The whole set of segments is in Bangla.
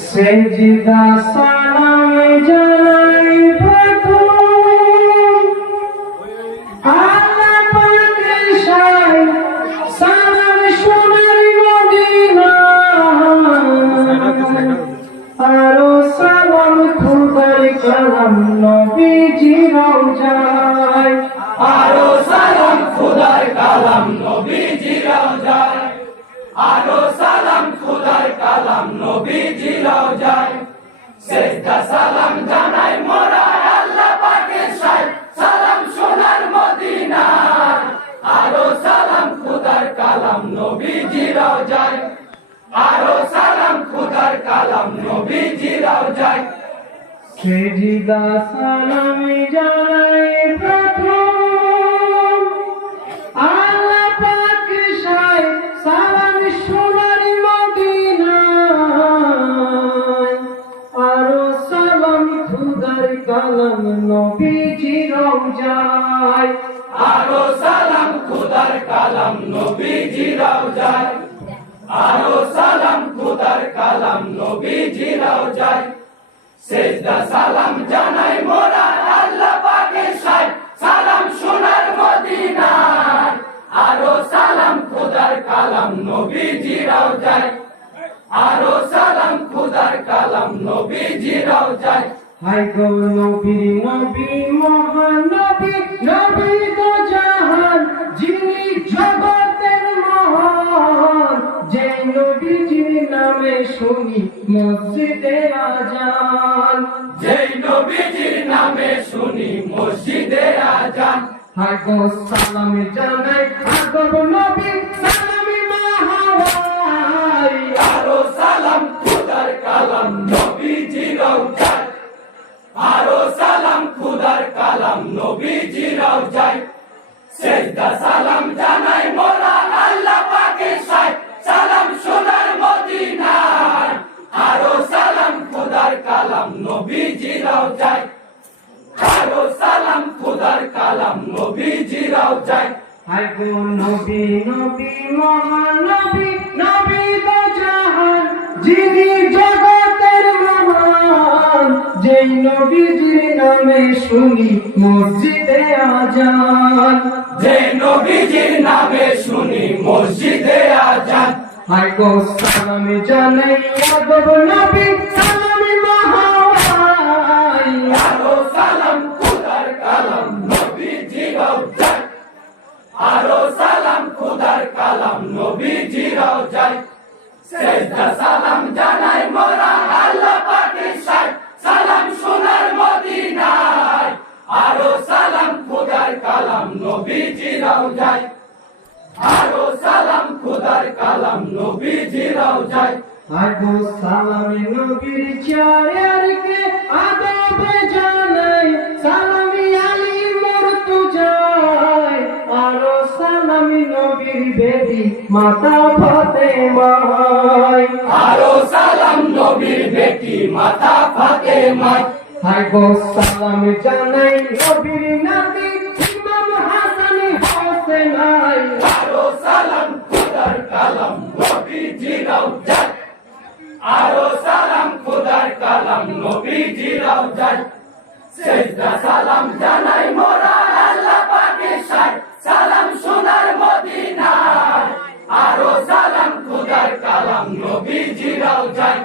সেজদা সালাম জানাই প্রথম আল্লাহ পাকের শায় সালাম সোনার মদিনা। আরও সালাম খুদার কালাম নবীজি রওজায় কালাম নবীজি রওজায় সেজদা সালাম জানাই মোরা আল্লাহ পাকের শায় সালাম সোনার মদিনায়। আরও সালাম খুদার কালাম নবীজি রওজায় আরও সালাম খুদার কালাম নবীজি রওজায় সেজদা সালাম জানাই সেজদা, সালাম জানাই মোরা আল্লাহ পাকের শায় সালাম সোনার মদিনায়, আরও সালাম খুদার কালাম নবীজি রওজায় আরও সালাম খুদার কালাম নবীজি রওজায় হাই গো নবী নবী মহানবী নবী তো জাহান, যিনি জগতের মহান। যে নবীজির নামে শুনি মসজিদে আজান। নবীজির নামে শুনি মসজিদে আজান। হাই গো সালাম জানাই আগব নবী সালামি মাহাওয়াই। আরও সালাম খুদার কালাম নবীজি রওজায় আরও সালাম খুদার কালাম নবীজি রওজায় সেজদা সালাম জানাই মোরা কালাম নবীজি রওজায় আরও সালাম খুদার কালাম নবীজি রওজায় হাই গো নবী নবী মহানবী নবী তো জাহান যিনি জগতের মহান যেই নবীজির নামে শুনি মসজিদে আজান যে নবীজির নামে শুনি মসজিদে আজান হাই গো সালাম জানাই আদব নবী আরও সালাম, খুদার কালাম নবীজি রওজায় সেজদা সালাম জানাই মোরা আল্লাহ পাকের শায় সালাম সোনার মদিনায়। আরও সালাম, খুদার কালাম নবীজি রওজায় আরও সালাম, খুদার কালাম নবীজি রওজায় আগো সালামি নবীর চায়ারকে নবীর বেবি মাতা আরও সালাম নবীর বেটি মাতা ফাতেমায় আগো সালাম জানাই নবীর নাতি ইমাম হাসান হোসেনাই। আরও সালাম খুদার কালাম নবীজি রওজায় আরও সালাম খুদার কালাম নবীজি রওজায় সেজদা সালাম জানাই মোরা আল্লাহ শায় সালাম সোনার মদিনায় আরও সালাম খুদার কালাম নবীজি রওজায়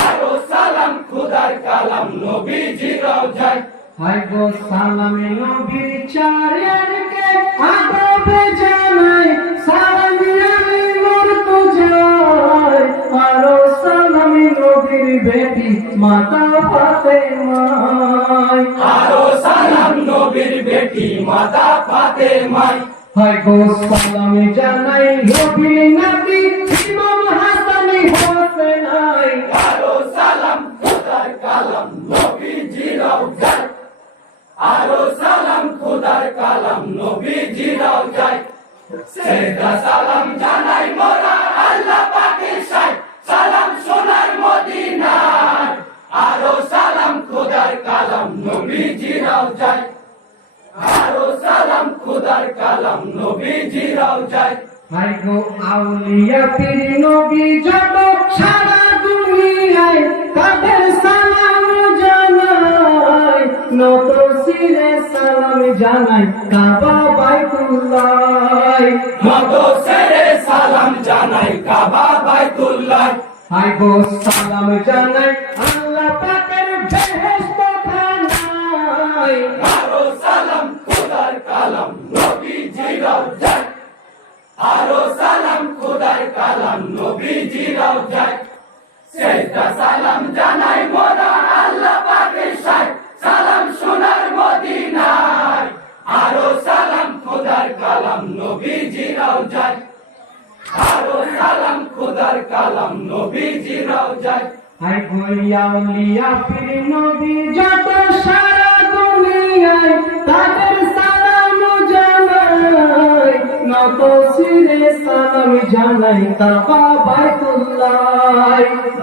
আরও সালাম খুদার কালাম নবীজি রওজায় আগো সালামি নবীর চায়ারকে আদব জানাই সালামি আলী মরতু যায়। আরও সালামি নবীর বেবি মাতা ফাতেমায় আরও সালাম নবীর বেটি মাতা ফাতেমায় হাই গো সালামি জানাই রবি নাতি ইমাম হাসান হোসেনাই। আরও সালাম, খোদার কালাম নবীজি রওজায় আরও সালাম, খোদার কালাম নবীজি রওজায় সেদা সালাম জানাই মোরা আল্লাহ ভাইগো আউলিয়া পীর নবী যত সারা দুনিয়ায় সালাম জানাই নত সিরে সালাম জানাই কাবা বাইতুল্লাহ। নত সিরে সালাম জানাই কাবা বাইতুল্লাহ। ভাইগো সালাম জানাই আল্লাহ সালাম খোদার কালাম নবী জিরা কালাম নবীজিরাও যায় সেটা সালাম জানাই মোরা আল্লাহ সালাম সোনার মদিনায়। আরও সালাম খোদার কালাম নবীজিরাও যায় আরও সালাম খোদার কালাম নবীজিরাও যায় হাই গো ইয়াউলিয়া পীর নবী যত সারা দুনিয়ায় তাদের সালাম জানাই নত সিরে সালাম জানাই কাবা বাইতুল্লাহ।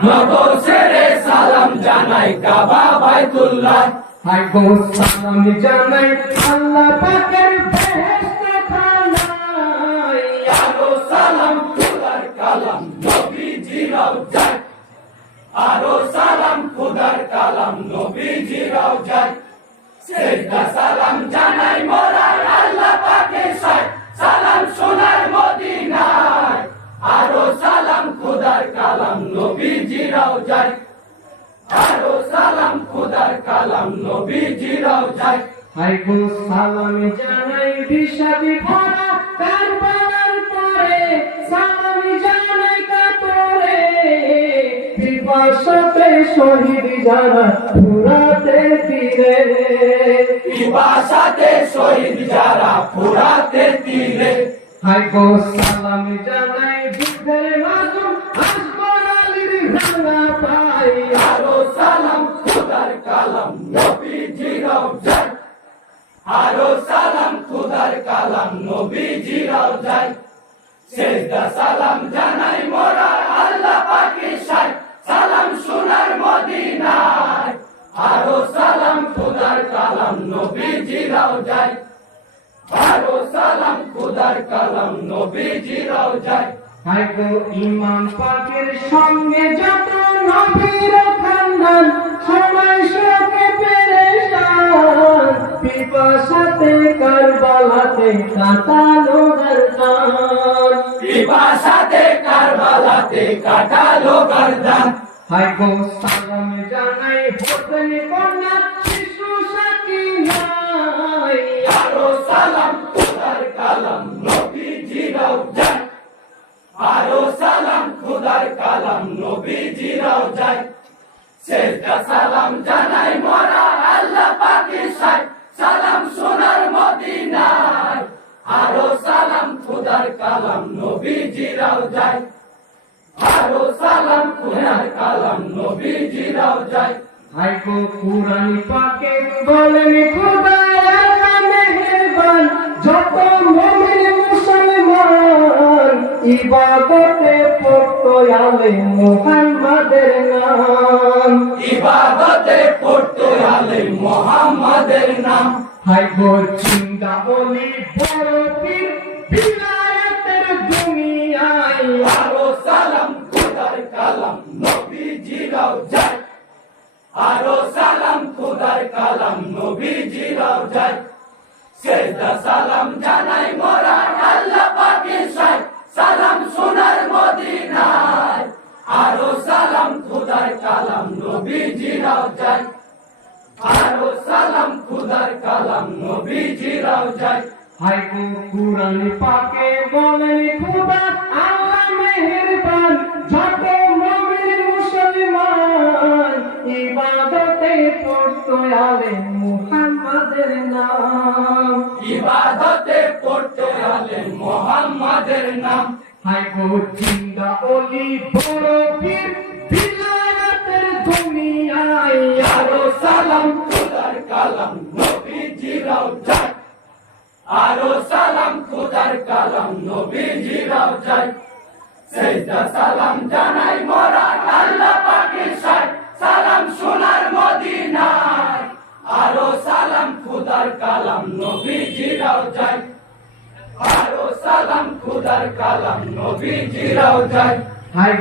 নত সেরে সালাম জানাই কাবা বাইতুল্লাহ। হাই গো সালাম জানাই আল্লাহ পাকের বেহেশত সালাম খোদার কালাম নবীজিরাও যায় আরও সালাম খোদার কালাম নবীজিরাও যায় সেটা সালাম জানাই মোরা আল্লাহ পাকে সাই গো সালাম জানাই বিষাদি ভরা কারবালার পরে। সালাম জানাই কাতরে। পিপাসাতে শহীদ যারা ফুরাতে তীরে। পিপাসাতে শহীদ যারা ফুরাতে তীরে। গো সালাম জানাই দুঃখের মাজুম আসবার আলীর ভাঙা পাই আরও সালাম খুদার কালাম নবীজিরাও যায় আরও সালাম, খুদার কালাম, নবীজিরাও যায়। সেজদা সালাম জানাই মোরা আল্লাহ পাকের সাই সালাম সোনার মদিনায়। আরও সালাম, খুদার কালাম, নবীজিরাও যায়। আরও সালাম, খুদার কালাম, নবীজিরাও যায়। হাই গো পাকের সঙ্গে যত নবীর খানদান সবাই শোকে পেরেশান পিপাসাতে কারবালাতে কাটালো গরদান। পিপাসাতে কারবালাতে কাটালো গর্দান। হাই গো সালাম জানাই হোসেন কন্যা শিশু সাকিনাই আরও সালাম খুদার কালাম নবীজিরাও যায়। আরও সালাম খুদার কালাম নবীজিরাও যায়। সেটা সালাম জানাই মোরা আল্লাহ পাকের সালাম সোনার মদিনায়, আরও সালাম খুদার কালাম নবীজিরাও যায়। আরও সালাম খুদার কালাম নবীজিরাও যায়। হাই গো কুরআন পাকে বলেন খোদা মেহেরবান, যত মুমিন ইবাদতে পড়তো আলে মুহাম্মাদের নাম। ইবাদতে পড়তে আলে মোহাম্মদের নাম। হাই গো চিন্তা বলি বড় পীর বিলায়াতের দুনিয়ায়। আরও সালাম খুদার কালাম নবীজিরাও যায়। আরও সালাম খুদার কালাম নবীজিরাও যায়। সেজদা সালাম জানাই মোরা আল্লাহ পাকের সাই সালাম আরও সালাম খুদার কালাম নবীজিরাও যায় আরও সালাম খুদার কালাম নবীজিরাও যায় হাই গো কুরআন পাকে বলেন খোদা আল্লাহ মেহেরবান যত মুমিন মুসলমান ইবাদতে পড়তো আলে মুহাম্মাদের নাম। ইবাদতে পড়তে আলে মোহাম্মদের নাম। হাই গো জিন্দা ওলি বড় পীর, বিলায়াতের দুনিয়ায় আরও সালাম, খুদার কালাম, নবীজিরাও যায়। আরও সালাম, খুদার কালাম, নবীজিরাও যায়। সেজদা সালাম জানাই মোরা আল্লাহ পাকের খোদার কালাম নবীজিরাও যায়। হাই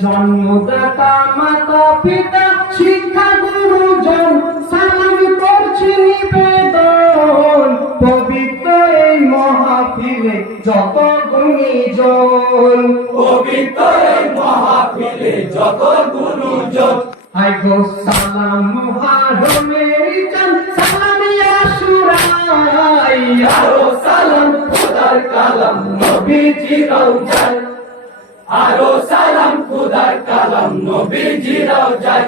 জন্মদাতা মাতা পিতা শিক্ষা গুরুজন সালাম করছি নিবেদন। পবিত্র এই মহাফিলে যত গুণীজন। পবিত্র এই মহাফিলে যত গুরুজন হাই গো সালাম মুহারমের চান সালাম ইয়া সুরাই সালাম আর কালাম, নবীজি রওজার আরও সালাম খোদার কালাম, নবীজি রওজার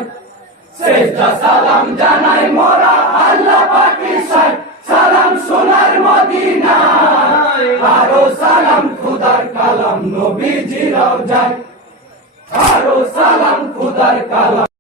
সেজদা সালাম জানাই মোরা আল্লাহ পাকি সাই। সালাম সোনার মদিনায়। আরও সালাম খোদার কালাম, নবীজি রওজার আরও সালাম খোদার কালাম